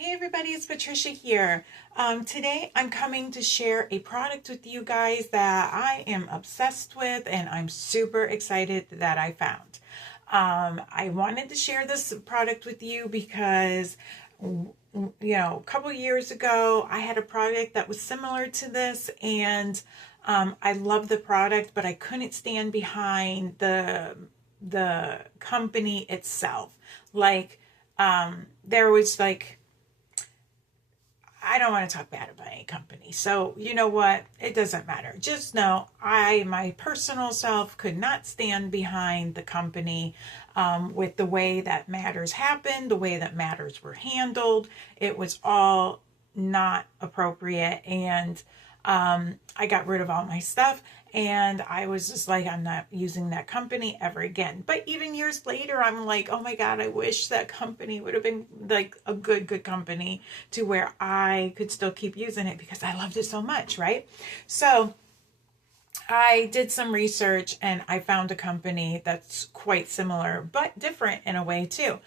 Hey everybody, it's Patricia here. Today I'm coming to share a product with you guys that I am obsessed with and I'm super excited that I found. I wanted to share this product with you because, a couple years ago I had a product that was similar to this and I love the product, but I couldn't stand behind the company itself. There was I don't want to talk bad about any company. So, you know what? It doesn't matter. Just know my personal self, could not stand behind the company with the way that matters happened, the way that matters were handled. It was all not appropriate. And I got rid of all my stuff and I was just like, I'm not using that company ever again. But even years later, I'm like, oh my God, I wish that company would have been like a good company to where I could still keep using it because I loved it so much, right? So I did some research and I found a company that's quite similar, but different in a way too.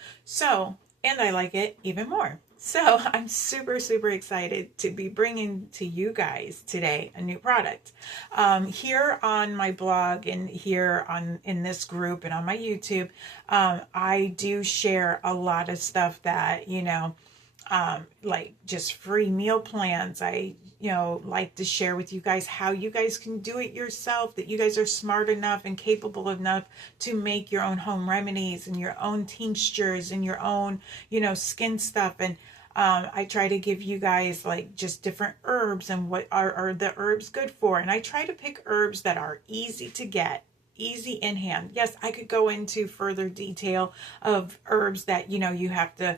And I like it even more. So I'm super excited to be bringing to you guys today a new product. Here on my blog and here in this group and on my YouTube, I do share a lot of stuff that, like just free meal plans. I, like to share with you guys how you guys can do it yourself, that you guys are smart enough and capable enough to make your own home remedies and your own tinctures and your own, skin stuff. And I try to give you guys like just different herbs and what are the herbs good for. And I try to pick herbs that are easy to get, easy in hand. Yes, I could go into further detail of herbs that, you have to,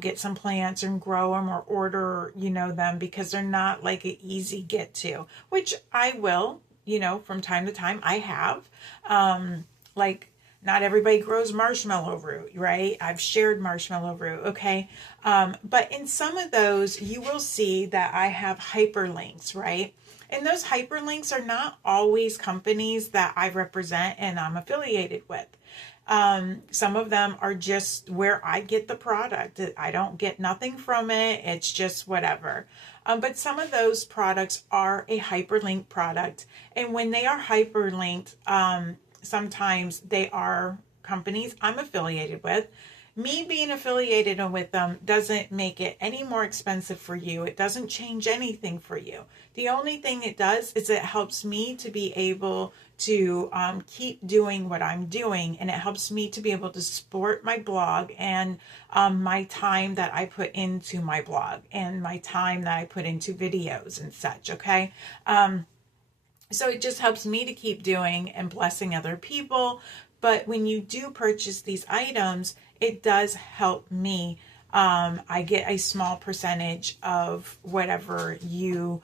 get some plants and grow them or order, them because they're not like an easy get to, which I will, from time to time I have. Like not everybody grows marshmallow root, right? I've shared marshmallow root, okay? But in some of those, you will see that I have hyperlinks, right? And those hyperlinks are not always companies that I represent and I'm affiliated with. Some of them are just where I get the product. I don't get nothing from it. It's just whatever. But some of those products are a hyperlink product. And when they are hyperlinked, sometimes they are companies I'm affiliated with. Me being affiliated with them doesn't make it any more expensive for you. It doesn't change anything for you. The only thing it does is it helps me to be able to keep doing what I'm doing, and it helps me to be able to support my blog and my time that I put into my blog and my time that I put into videos and such, okay? So it just helps me to keep doing and blessing other people. But when you do purchase these items, it does help me. I get a small percentage of whatever you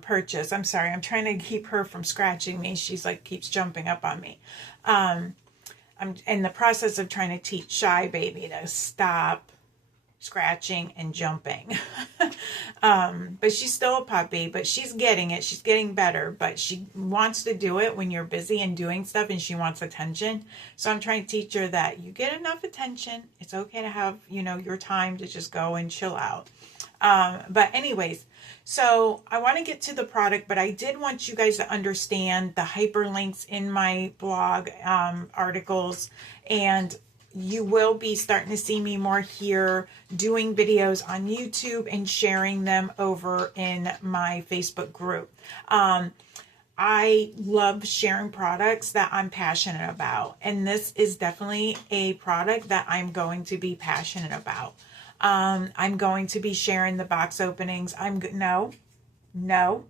purchase. I'm sorry, I'm trying to keep her from scratching me. She's like keeps jumping up on me. I'm in the process of trying to teach Shy Baby to stop scratching and jumping. But she's still a puppy, but she's getting it. She's getting better, but she wants to do it when you're busy and doing stuff and she wants attention. So I'm trying to teach her that you get enough attention. It's okay to have, your time to just go and chill out. But anyways, so I want to get to the product, but I did want you guys to understand the hyperlinks in my blog articles, and you will be starting to see me more here doing videos on YouTube and sharing them over in my Facebook group. I love sharing products that I'm passionate about, and this is definitely a product that I'm going to be passionate about. I'm going to be sharing the box openings. No.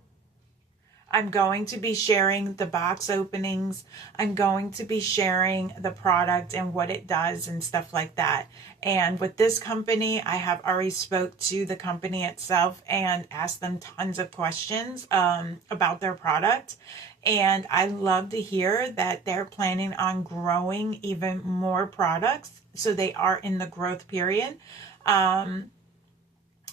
I'm going to be sharing the box openings. I'm going to be sharing the product and what it does and stuff like that. And with this company, I have already spoke to the company itself and asked them tons of questions about their product. And I love to hear that they're planning on growing even more products. So they are in the growth period.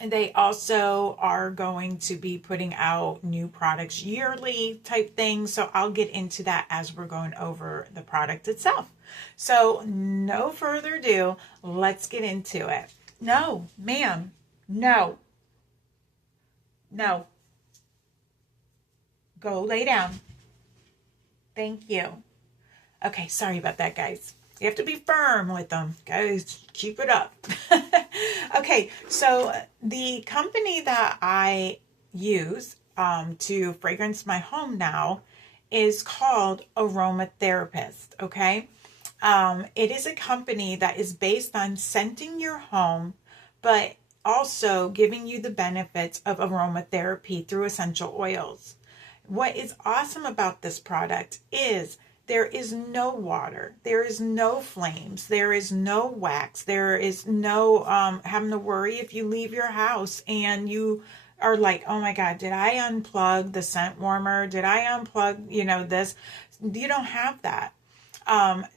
And they also are going to be putting out new products yearly type things. So I'll get into that as we're going over the product itself. So no further ado, let's get into it. No, ma'am. No. No. Go lay down. Thank you. Okay, sorry about that, guys. You have to be firm with them. Guys, keep it up. Okay, so the company that I use to fragrance my home now is called Aromatherapist, okay? It is a company that is based on scenting your home, but also giving you the benefits of aromatherapy through essential oils. What is awesome about this product is there is no water, there is no flames, there is no wax, there is no having to worry if you leave your house and you are like, oh my God, did I unplug the scent warmer? Did I unplug, this? You don't have that.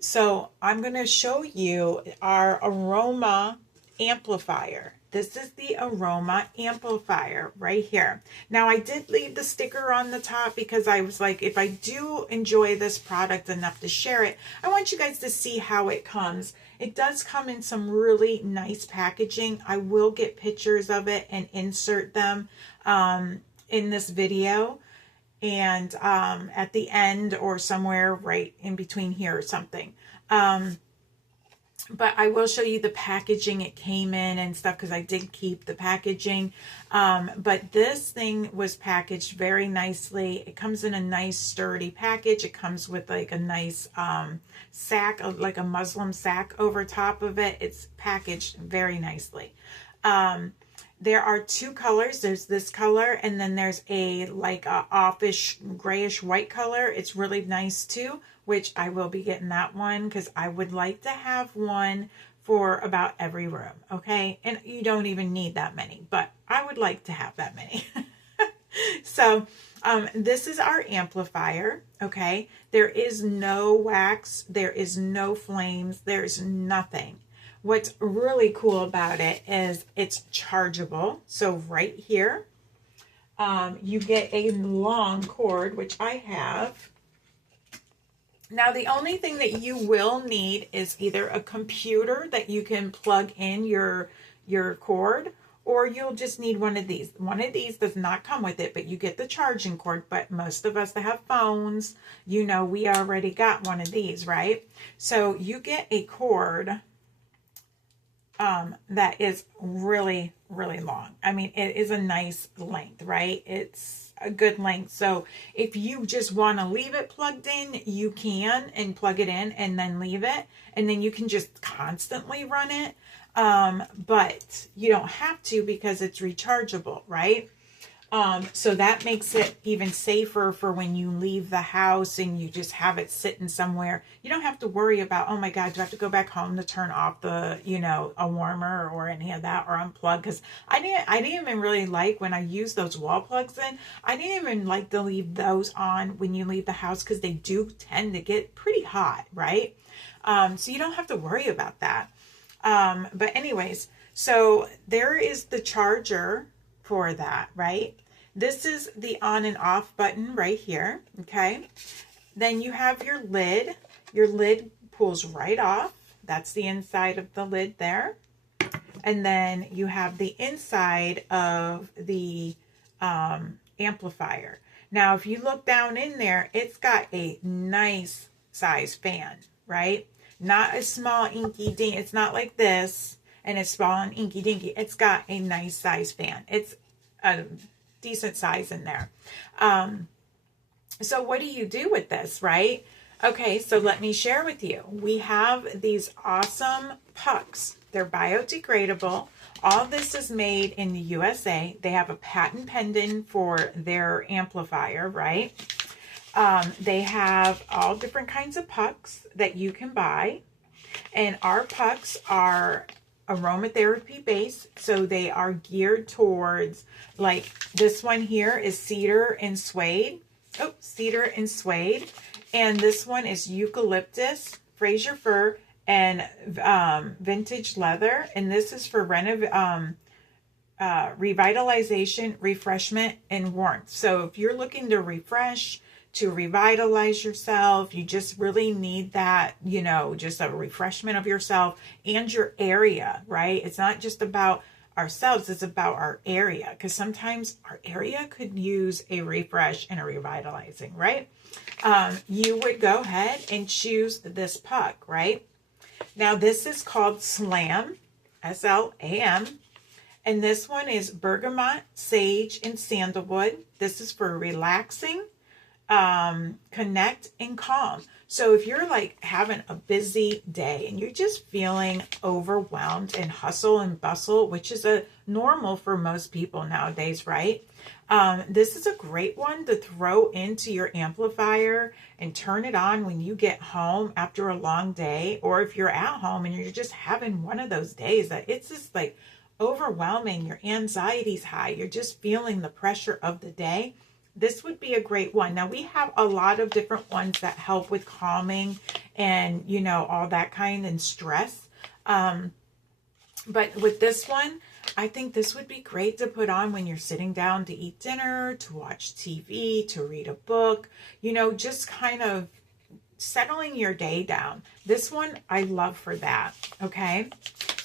So I'm going to show you our aroma amplifier. This is the aroma amplifier right here. Now I did leave the sticker on the top because I was like, if I do enjoy this product enough to share it, I want you guys to see how it comes. It does come in some really nice packaging. I will get pictures of it and insert them in this video, and at the end or somewhere right in between here or something. But I will show you the packaging it came in and stuff because I did keep the packaging. But this thing was packaged very nicely. It comes in a nice sturdy package. It comes with like a nice sack, like a Muslim sack over top of it. It's packaged very nicely. There are two colors. There's this color, and then there's a offish grayish white color. It's really nice too, which I will be getting that one because I would like to have one for about every room. Okay. And you don't even need that many, but I would like to have that many. So, this is our amplifier. Okay. There is no wax. There is no flames. There's nothing. What's really cool about it is it's chargeable. So right here, you get a long cord, which I have. Now, the only thing that you will need is either a computer that you can plug in your cord, or you'll just need one of these. One of these does not come with it, but you get the charging cord. But most of us that have phones, we already got one of these, right? So you get a cord that is really, really long. I mean, it is a nice length, right? It's a good length. So if you just want to leave it plugged in, you can, and plug it in and then leave it. And then you can just constantly run it. But you don't have to because it's rechargeable, right? So that makes it even safer for when you leave the house and you just have it sitting somewhere. You don't have to worry about, oh my God, do I have to go back home to turn off the, a warmer or any of that, or unplug? Because I didn't even really like when I use those wall plugs in. I didn't even like to leave those on when you leave the house because they do tend to get pretty hot, right? So you don't have to worry about that. But anyways, so there is the charger for that, right? This is the on and off button right here, okay? Then you have your lid. Your lid pulls right off. That's the inside of the lid there. And then you have the inside of the amplifier. Now, if you look down in there, it's got a nice size fan, right? Not a small inky dink. It's not like this and it's small and inky dinky. It's got a nice size fan. It's a decent size in there. So what do you do with this, right? Okay, so let me share with you. We have these awesome pucks. They're biodegradable. All this is made in the USA. They have a patent pending for their amplifier, right? They have all different kinds of pucks that you can buy. And our pucks are aromatherapy based. So they are geared towards, like this one here is cedar and suede. Oh, cedar and suede. And this one is eucalyptus, Fraser fir, and vintage leather. And this is for revitalization, refreshment, and warmth. So if you're looking to refresh, to revitalize yourself, you just really need that, you know, just a refreshment of yourself and your area, right? It's not just about ourselves, it's about our area, because sometimes our area could use a refresh and a revitalizing, right? You would go ahead and choose this puck, right? Now this is called Slam, SLAM. And this one is bergamot, sage, and sandalwood. This is for relaxing, connect, and calm. So if you're like having a busy day and you're just feeling overwhelmed and hustle and bustle, which is a normal for most people nowadays, right? This is a great one to throw into your amplifier and turn it on when you get home after a long day, or if you're at home and you're just having one of those days that it's just like overwhelming, your anxiety's high, you're just feeling the pressure of the day. This would be a great one. Now we have a lot of different ones that help with calming and, you know, all that kind and stress. But with this one, I think this would be great to put on when you're sitting down to eat dinner, to watch TV, to read a book, you know, just kind of settling your day down. This one I love for that. Okay.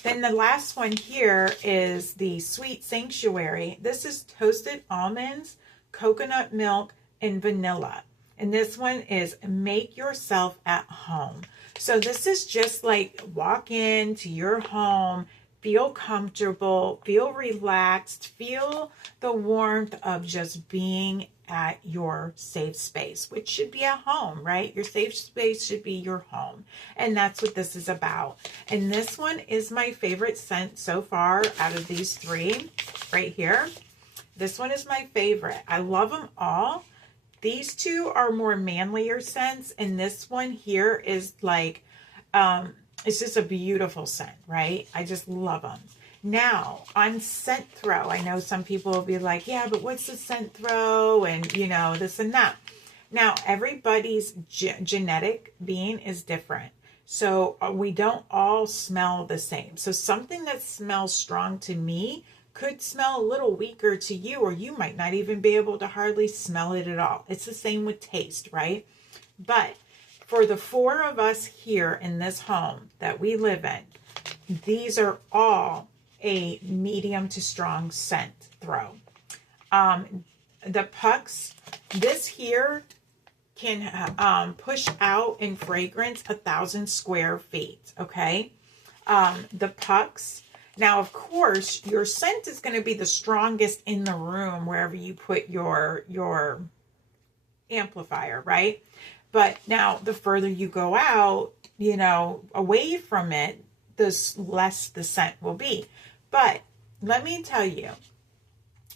Then the last one here is the Sweet Sanctuary. This is toasted almonds, coconut milk, and vanilla. And this one is make yourself at home. So this is just like walk into your home, feel comfortable, feel relaxed, feel the warmth of just being at your safe space, which should be at home, right? Your safe space should be your home. And that's what this is about. And this one is my favorite scent so far out of these three right here. This one is my favorite. I love them all. These two are more manlier scents. And this one here is like, it's just a beautiful scent, right? I just love them. Now, on scent throw, I know some people will be like, yeah, but what's the scent throw? And, you know, this and that. Now, everybody's genetic being is different. So we don't all smell the same. So something that smells strong to me could smell a little weaker to you, or you might not even be able to hardly smell it at all. It's the same with taste, right? But for the four of us here in this home that we live in, these are all a medium to strong scent throw. The pucks, this here can push out in fragrance 1,000 square feet, okay? The pucks, now of course, your scent is going to be the strongest in the room wherever you put your amplifier, right? But now the further you go out, you know, away from it, the less the scent will be. But let me tell you,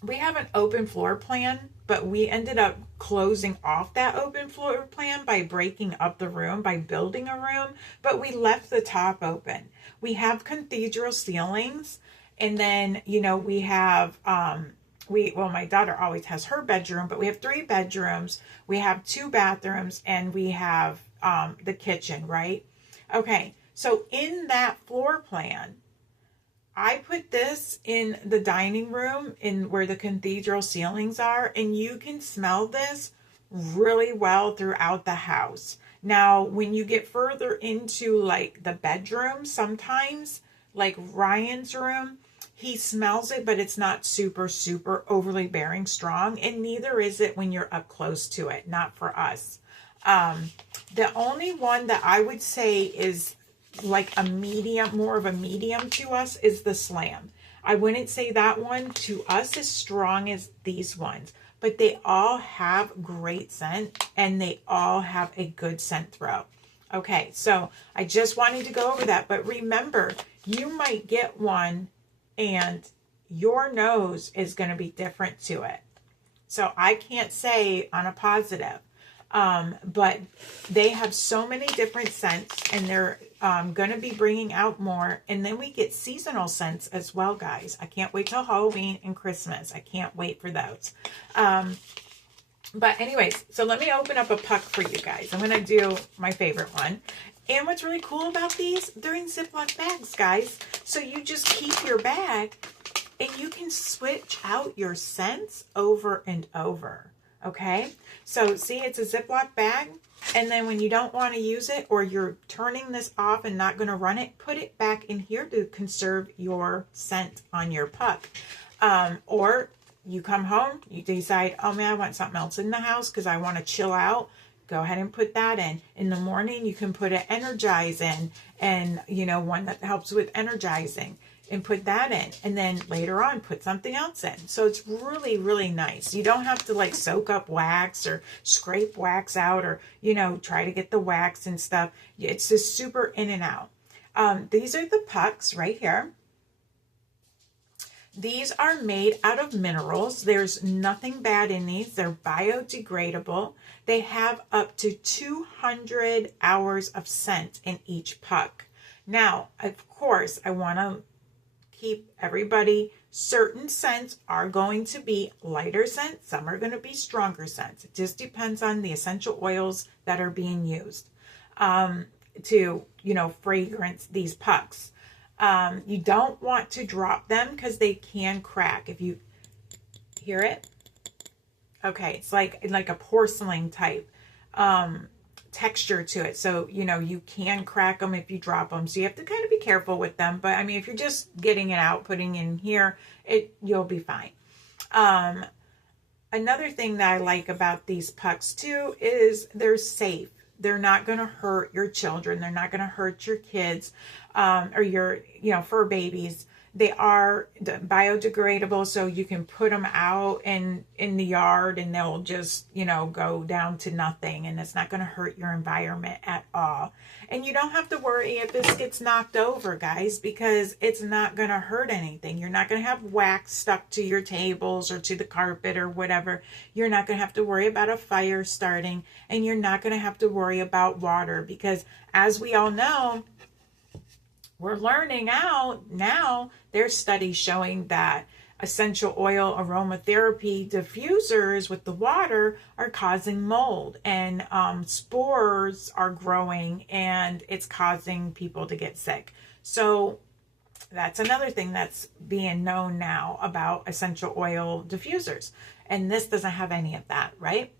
we have an open floor plan, but we ended up closing off that open floor plan by breaking up the room, by building a room, but we left the top open. We have cathedral ceilings, and then, you know, we have, well, my daughter always has her bedroom, but we have 3 bedrooms, we have 2 bathrooms, and we have the kitchen, right? Okay, so in that floor plan, I put this in the dining room in where the cathedral ceilings are, and you can smell this really well throughout the house. Now, when you get further into like the bedroom, sometimes like Ryan's room, he smells it, but it's not super, super overly bearing strong. And neither is it when you're up close to it, not for us. The only one that I would say is like a medium, more of a medium to us is the Slam. I wouldn't say that one to us as strong as these ones, but they all have great scent and they all have a good scent throw. Okay, so I just wanted to go over that, but remember, you might get one and your nose is going to be different to it. So I can't say on a positive, but they have so many different scents, and they're going to be bringing out more. And then we get seasonal scents as well, guys. I can't wait till Halloween and Christmas. I can't wait for those. But anyways, so let me open up a puck for you guys. I'm going to do my favorite one. And what's really cool about these, they're in Ziploc bags, guys. So you just keep your bag and you can switch out your scents over and over. Okay, so see, it's a Ziploc bag, and then when you don't want to use it, or you're turning this off and not going to run it, put it back in here to conserve your scent on your puck. Or you come home, you decide, oh man, I want something else in the house because I want to chill out. Go ahead and put that in. In the morning, you can put an Energize in, and one that helps with energizing, and put that in. And then later on, put something else in. So it's really, really nice. You don't have to like soak up wax or scrape wax out, or, try to get the wax and stuff. It's just super in and out. These are the pucks right here. These are made out of minerals. There's nothing bad in these. They're biodegradable. They have up to 200 hours of scent in each puck. Now, of course, I want to keep everybody, certain scents are going to be lighter scents. Some are going to be stronger scents. It just depends on the essential oils that are being used to, fragrance these pucks. You don't want to drop them because they can crack. If you hear it, okay, it's like a porcelain type texture to it. So, you can crack them if you drop them. So you have to kind of be careful with them. But I mean, if you're just getting it out, putting in here, you'll be fine. Another thing that I like about these pucks too is they're safe. They're not going to hurt your children. They're not going to hurt your kids or your, fur babies. They are biodegradable, so you can put them out in the yard and they'll just, go down to nothing, and it's not going to hurt your environment at all. And you don't have to worry if this gets knocked over, guys, because it's not going to hurt anything. You're not going to have wax stuck to your tables or to the carpet or whatever. You're not going to have to worry about a fire starting, and you're not going to have to worry about water, because as we all know, we're learning out now, there's studies showing that essential oil aromatherapy diffusers with the water are causing mold, and spores are growing, and it's causing people to get sick. So that's another thing that's being known now about essential oil diffusers. And this doesn't have any of that, right?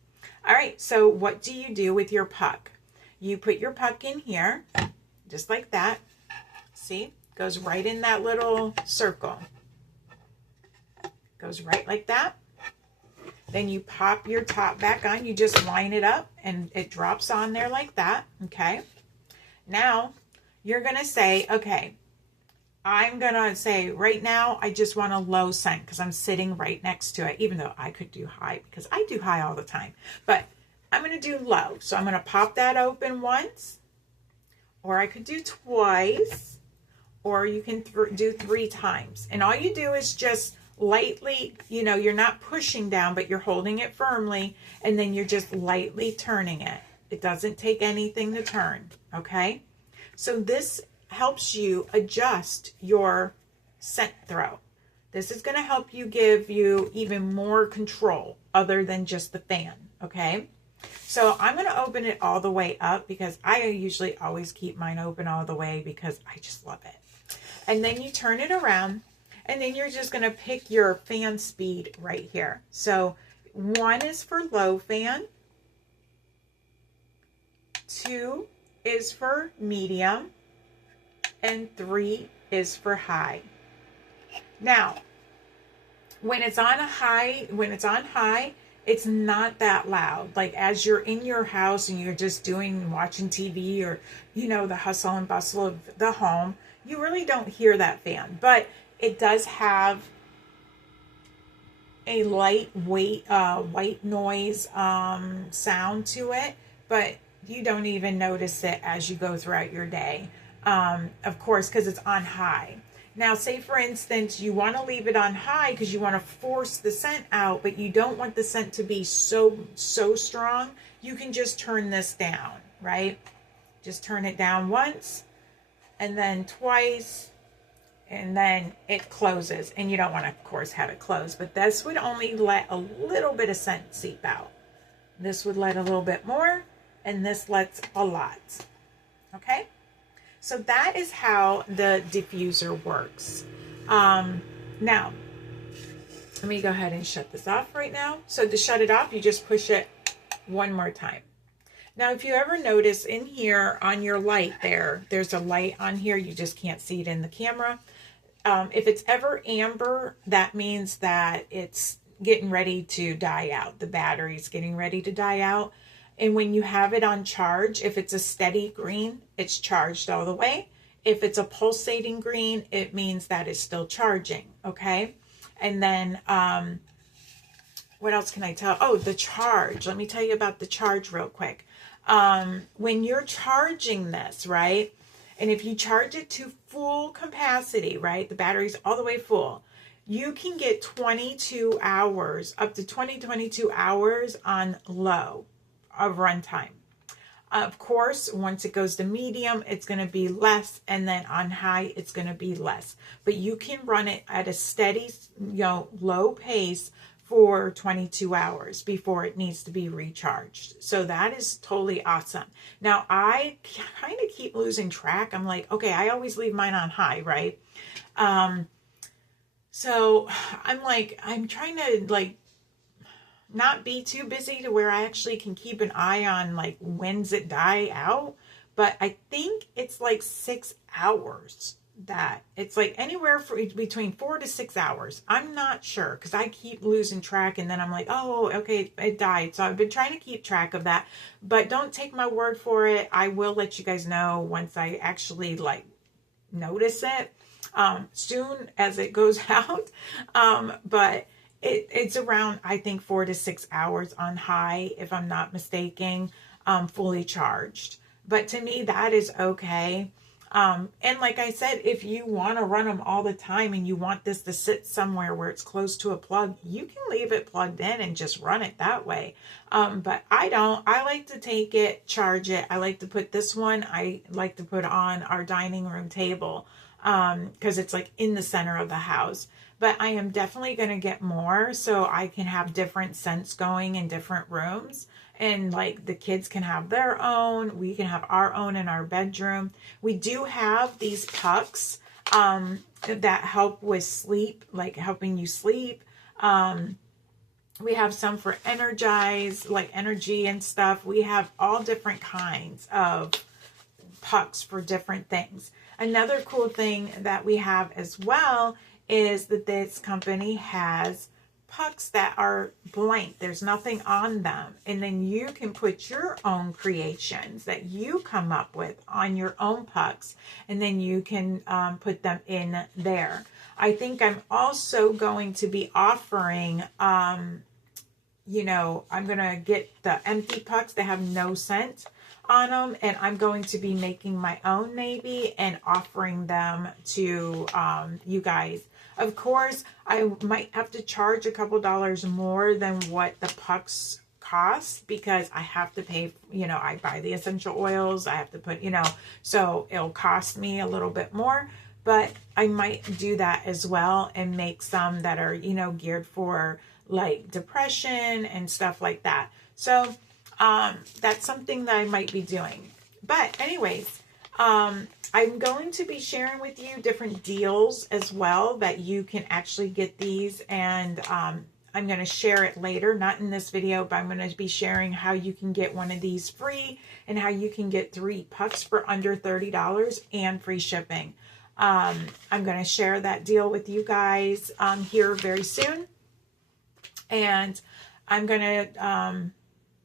All right, so what do you do with your puck? You put your puck in here, just like that. See, goes right in that little circle. Goes right like that. Then you pop your top back on. You just line it up and it drops on there like that. Okay. Now you're going to say, okay, I'm going to say right now, I just want a low scent because I'm sitting right next to it, even though I could do high because I do high all the time. But I'm going to do low. So I'm going to pop that open once, or I could do twice, or you can do 3 times. And all you do is just lightly, you're not pushing down, but you're holding it firmly, and then you're just lightly turning it. It doesn't take anything to turn, okay? So this helps you adjust your scent throw. This is going to help you give you even more control other than just the fan, okay? So I'm going to open it all the way up because I usually always keep mine open all the way because I just love it. And then you turn it around, and then you're just going to pick your fan speed right here. So 1 is for low fan, 2 is for medium, and 3 is for high. Now, when it's on high, it's not that loud. Like as you're in your house and you're just watching TV or, the hustle and bustle of the home, you really don't hear that fan. But it does have a lightweight white noise sound to it, but you don't even notice it as you go throughout your day. Of course, because it's on high. Now, say for instance, you want to leave it on high because you want to force the scent out, but you don't want the scent to be so strong. You can just turn this down, right? Just turn it down once, and then twice, and then it closes. And you don't want to, of course, have it closed, but this would only let a little bit of scent seep out. This would let a little bit more, and this lets a lot. Okay? So that is how the diffuser works. Now, Let me go ahead and shut this off right now. So to shut it off, you just push it one more time. Now, if you ever notice in here on your light there's a light on here. You just can't see it in the camera. If it's ever amber, that means that it's getting ready to die out. The battery's getting ready to die out. And when you have it on charge, if it's a steady green, it's charged all the way. If it's a pulsating green, it means that it's still charging, okay? And then, what else can I tell? Oh, the charge. Let me tell you about the charge real quick. When you're charging this, right? And if you charge it to full capacity, right? The battery's all the way full. You can get 22 hours, up to 22 hours on low of runtime. Of course, once it goes to medium, it's going to be less, and then on high, it's going to be less. But you can run it at a steady, low pace for 22 hours before it needs to be recharged. So that is totally awesome. Now, I kind of keep losing track. I'm like, okay, I always leave mine on high, right? So I'm trying to not be too busy to where I actually can keep an eye on when's it die out. But I think it's 6 hours that it's anywhere between 4 to 6 hours. I'm not sure because I keep losing track, and then I'm like, oh, okay, it died. So I've been trying to keep track of that, but don't take my word for it. I will let you guys know once I actually notice it, soon as it goes out. But it's around, I think, 4 to 6 hours on high, if I'm not mistaken, fully charged. But to me, that is okay. And like I said, if you want to run them all the time and you want this to sit somewhere where it's close to a plug, you can leave it plugged in and just run it that way. But I don't. I like to take it, charge it. I like to put this one, I like to put on our dining room table because it's in the center of the house. But I am definitely going to get more so I can have different scents going in different rooms. And the kids can have their own. We can have our own in our bedroom. We do have these pucks that help with sleep, helping you sleep. We have some for energize, energy and stuff. We have all different kinds of pucks for different things. Another cool thing that we have as well is that this company has pucks that are blank. There's nothing on them. And then you can put your own creations that you come up with on your own pucks. And then you can put them in there. I think I'm also going to be offering, I'm going to get the empty pucks that have no scent on them. And I'm going to be making my own maybe and offering them to you guys. Of course, I might have to charge a couple dollars more than what the pucks cost because I have to pay, I buy the essential oils. I have to put, so it'll cost me a little bit more. But I might do that as well and make some that are, geared for depression and stuff like that. So that's something that I might be doing. But anyways, I'm going to be sharing with you different deals as well that you can actually get these, and I'm going to share it later, not in this video, but I'm going to be sharing how you can get one of these free and how you can get 3 pucks for under $30 and free shipping. I'm going to share that deal with you guys here very soon, and I'm going to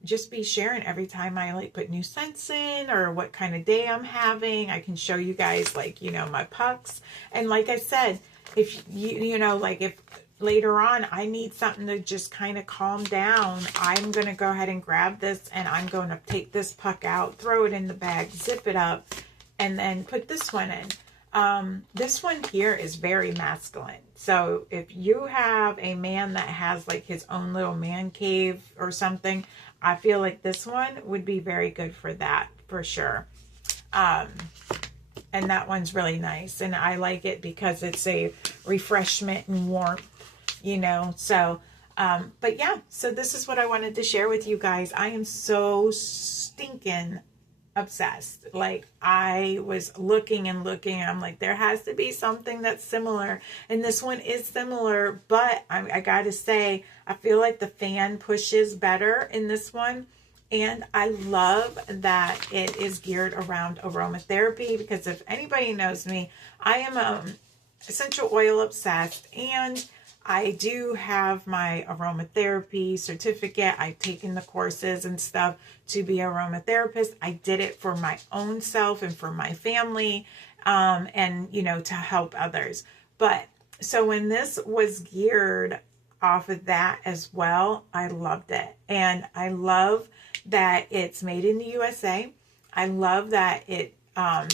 just be sharing every time I put new scents in or what kind of day I'm having. I can show you guys my pucks. And like I said, if if later on I need something to just kind of calm down, I'm going to go ahead and grab this and I'm going to take this puck out, throw it in the bag, zip it up, and then put this one in. This one here is very masculine. So if you have a man that has his own little man cave or something, I feel like this one would be very good for that, for sure. And that one's really nice. And I like it because it's a refreshment and warmth, So, but yeah, so this is what I wanted to share with you guys. I am so stinking obsessed. Like, I was looking and looking, and I'm like, there has to be something that's similar. And this one is similar, but I gotta say, I feel like the fan pushes better in this one. And I love that it is geared around aromatherapy, because if anybody knows me, I am essential oil obsessed, and I do have my aromatherapy certificate. I've taken the courses and stuff to be aromatherapist. I did it for my own self and for my family, and, you know, to help others. But so when this was geared off of that as well, I loved it. And I love that it's made in the USA. I love that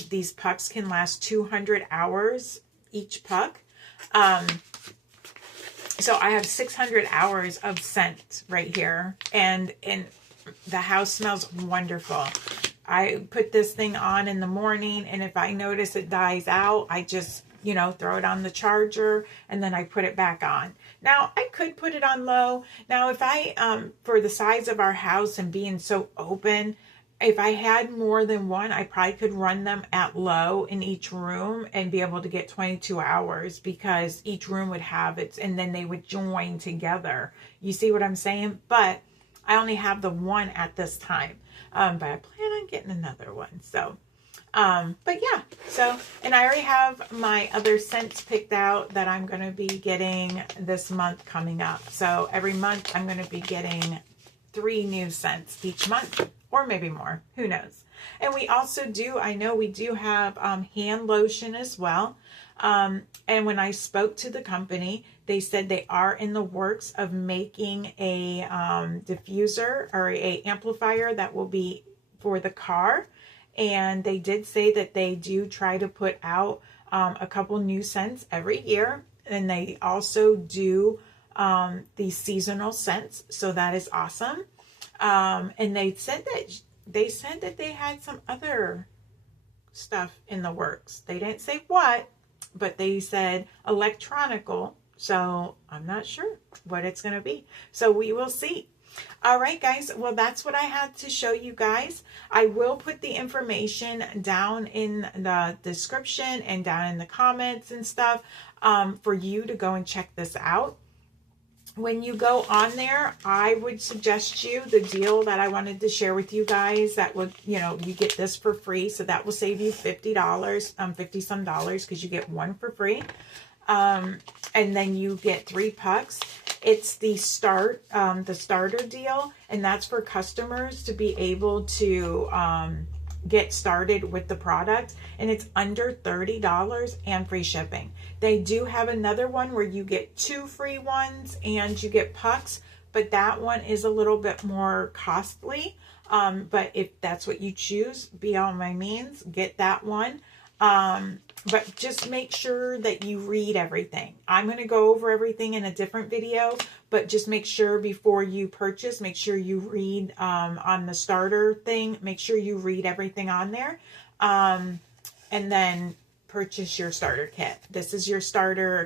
these pucks can last 200 hours each puck. So I have 600 hours of scent right here, and the house smells wonderful. I put this thing on in the morning, and if I notice it dies out, I just, you know, throw it on the charger, and then I put it back on. Now, I could put it on low. Now, if I, for the size of our house and being so open, if I had more than one, I probably could run them at low in each room and be able to get 22 hours, because each room would have its, and then they would join together. You see what I'm saying? But I only have the one at this time. But I plan on getting another one. So, but yeah, so, and I already have my other scents picked out that I'm going to be getting this month coming up. So every month I'm going to be getting 3 new scents each month, or maybe more, who knows. And we also do, I know we do have hand lotion as well. And when I spoke to the company, they said they are in the works of making a diffuser or a amplifier that will be for the car. And they did say that they do try to put out a couple new scents every year. And they also do these seasonal scents. So that is awesome. And they said that they had some other stuff in the works. They didn't say what, but they said electronical. So I'm not sure what it's going to be. So we will see. All right, guys. Well, that's what I had to show you guys. I will put the information down in the description and down in the comments and stuff for you to go and check this out. When you go on there, I would suggest you the deal that I wanted to share with you guys that would, you know, you get this for free. So that will save you $50, 50 some dollars, because you get one for free. And then you get 3 pucks. It's the starter deal, and that's for customers to be able to get started with the product, and it's under $30 and free shipping. They do have another one where you get 2 free ones and you get pucks, but that one is a little bit more costly. But if that's what you choose, by all my means, get that one. But just make sure that you read everything. I'm going to go over everything in a different video, but just make sure before you purchase, make sure you read on the starter thing, make sure you read everything on there, and then purchase your starter kit. This is your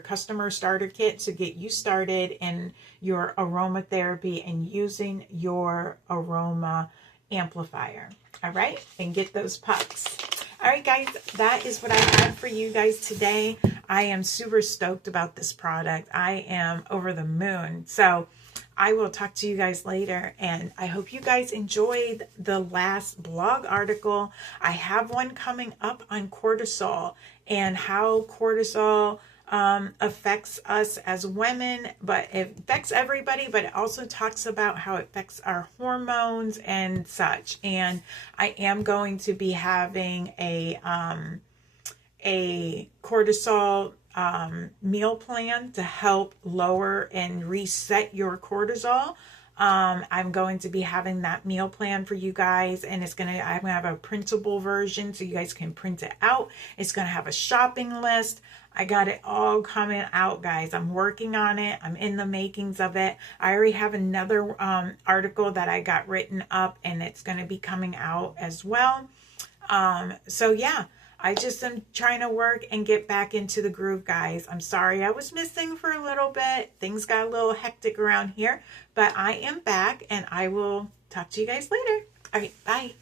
customer starter kit to get you started in your aromatherapy and using your aroma amplifier. All right, and get those pucks. All right, guys, that is what I had for you guys today. I am super stoked about this product. I am over the moon. So I will talk to you guys later, and I hope you guys enjoyed the last blog article. I have one coming up on cortisol and how cortisol affects us as women, but it affects everybody, but it also talks about how it affects our hormones and such. And I am going to be having a cortisol meal plan to help lower and reset your cortisol. I'm going to be having that meal plan for you guys, and I'm going to have a printable version so you guys can print it out. It's going to have a shopping list. I got it all coming out, guys. I'm working on it. I'm in the makings of it. I already have another article that I got written up, and it's going to be coming out as well. So yeah, I just am trying to work and get back into the groove, guys. I'm sorry I was missing for a little bit. Things got a little hectic around here, but I am back, and I will talk to you guys later. All right, bye.